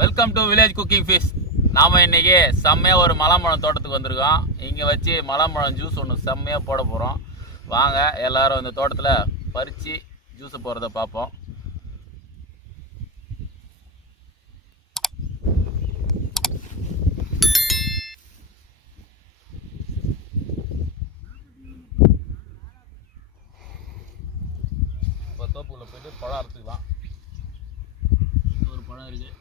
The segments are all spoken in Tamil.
Welcome to village cooking fish. நாம் இன்றைக்கி செம்மையாக ஒரு மலைம்பழம் தோட்டத்துக்கு வந்திருக்கோம். இங்கே வச்சு மலைம்பழம் ஜூஸ் ஒன்று செம்மையாக போட போகிறோம். வாங்க எல்லோரும் இந்த தோட்டத்தில் பறித்து ஜூஸை போடுறத பார்ப்போம். இப்போ தோப்புக்குள்ளே போய்ட்டு பழம் அறுத்துக்கலாம். ஒரு பழம் இருக்குது.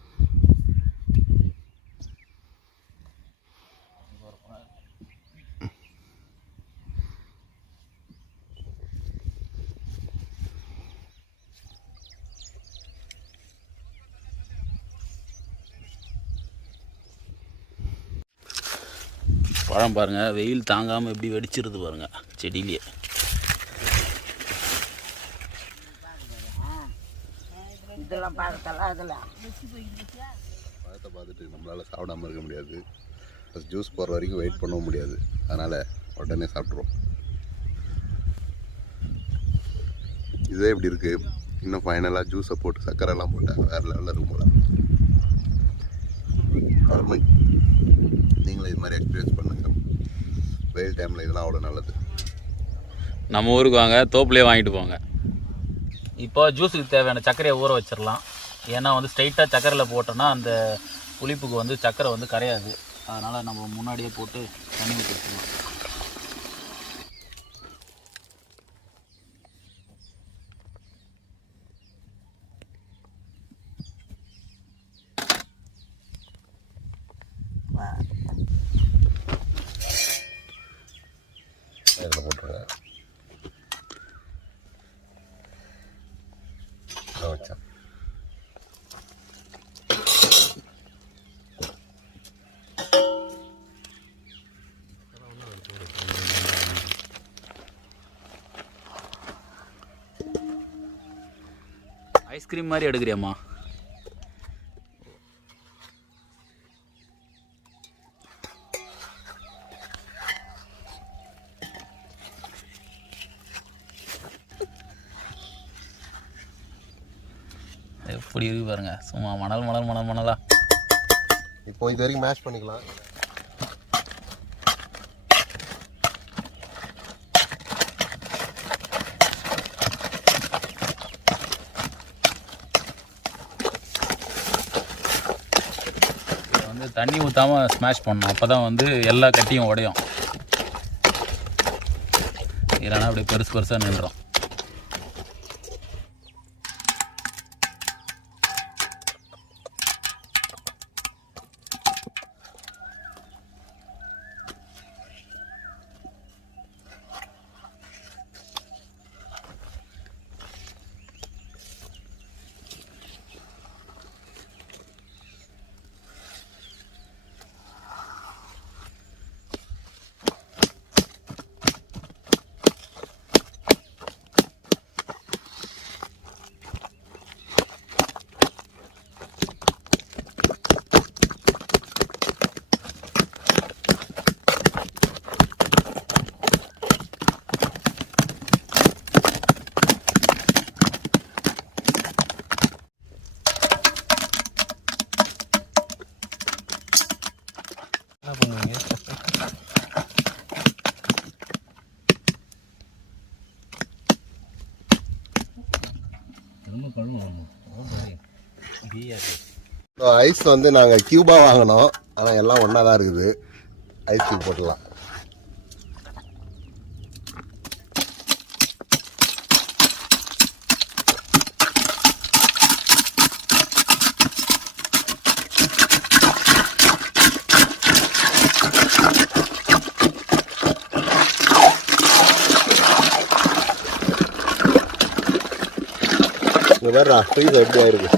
பழம் பாருங்கள், வெயில் தாங்காமல் எப்படி வெடிச்சிருது பாருங்கள் செடியிலேயே. இதெல்லாம் பார்க்கல, அதெல்லாம் பழத்தை பார்த்துட்டு நம்மளால் சாப்பிடாமல் இருக்க முடியாது. ப்ளஸ் ஜூஸ் போடுற வரைக்கும் வெயிட் பண்ணவும் முடியாது. அதனால் உடனே சாப்பிட்ருவோம். இதே இப்படி இருக்குது. இன்னும் ஃபைனலாக ஜூஸை போட்டு சர்க்கரைலாம் போட்டாங்க. வேறு லெவலில் இருக்கும் போல. அருமை. நீங்களும் இது மாதிரி எக்ஸ்பீரியன்ஸ் பண்ணுங்கள். வெயில் டைமில் இதெல்லாம் அவ்வளோ நல்லது. நம்ம ஊருக்கு வாங்க, தோப்புலேயே வாங்கிட்டு போங்க. இப்போ ஜூஸுக்கு தேவையான சர்க்கரையை ஊற வச்சிடலாம். ஏன்னா ஸ்ட்ரைட்டாக சர்க்கரையில் போட்டோன்னா அந்த புளிப்புக்கு சர்க்கரை கரையாது. அதனால் நம்ம முன்னாடியே போட்டு தண்ணி ஊற்றி வச்சிடலாம். இதில் போட்டுருங்க. வச்சா ஐஸ்கிரீம் மாதிரி எடுக்கிறியாம்மா? எப்படி இருக்கு பாருங்க, சும்மா மணல் மணல் மணல் மணலா. இப்போ இது வரைக்கும் மேஷ் பண்ணிக்கலாம். தண்ணி ஊற்றாமல் ஸ்மாஷ் பண்ணணும். அப்போ தான் எல்லா கட்டியும் உடையும். இல்லைன்னா அப்படியே பெருசு பெருசாக நின்றோம். ஐஸ் நாங்கள் கியூபா வாங்கினோம். ஆனால் எல்லாம் ஒன்றா தான் இருக்குது. ஐஸ் கியூப் போட்டுடலாம். இங்கே வேறு ஃப்ரீஸ் எப்படியா இருக்குது,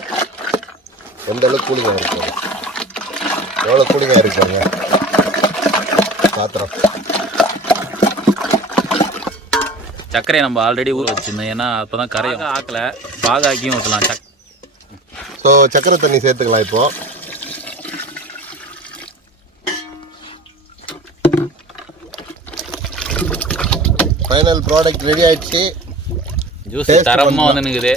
எந்த அளவுக்கு கூலிங்காக இருக்கும், எவ்வளோ கூலிங்காக இருக்காங்க பாத்திரம். சர்க்கரையை நம்ம ஆல்ரெடி ஊற வச்சுருந்தோம். ஏன்னா அப்போ தான் கரையை ஆக்கலை, பாகாக்கியும் ஊற்றலாம். ஸோ சர்க்கரை தண்ணி சேர்த்துக்கலாம். இப்போ ஃபைனல் ப்ராடக்ட் ரெடி ஆயிடுச்சு. ஜூஸ் தரமாக நிற்குது.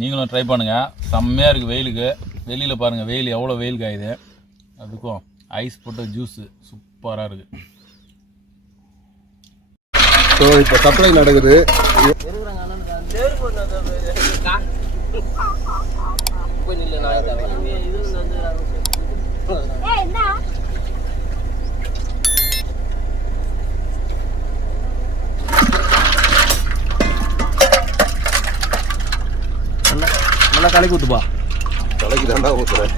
நீங்களும் ட்ரை பண்ணுங்கள். செம்மையாக இருக்குது வெயிலுக்கு. வெளியில் பாருங்கள் வெயில் எவ்வளோ வெயில் காயுது. அதுக்கும் ஐஸ் போட்ட ஜூஸு சூப்பராக இருக்குது. ஸோ இப்போ சப்ளை நடக்குது. நல்லா கலக்கி ஊற்றுப்பா. கலக்கி தாண்டா ஊற்றுறேன்.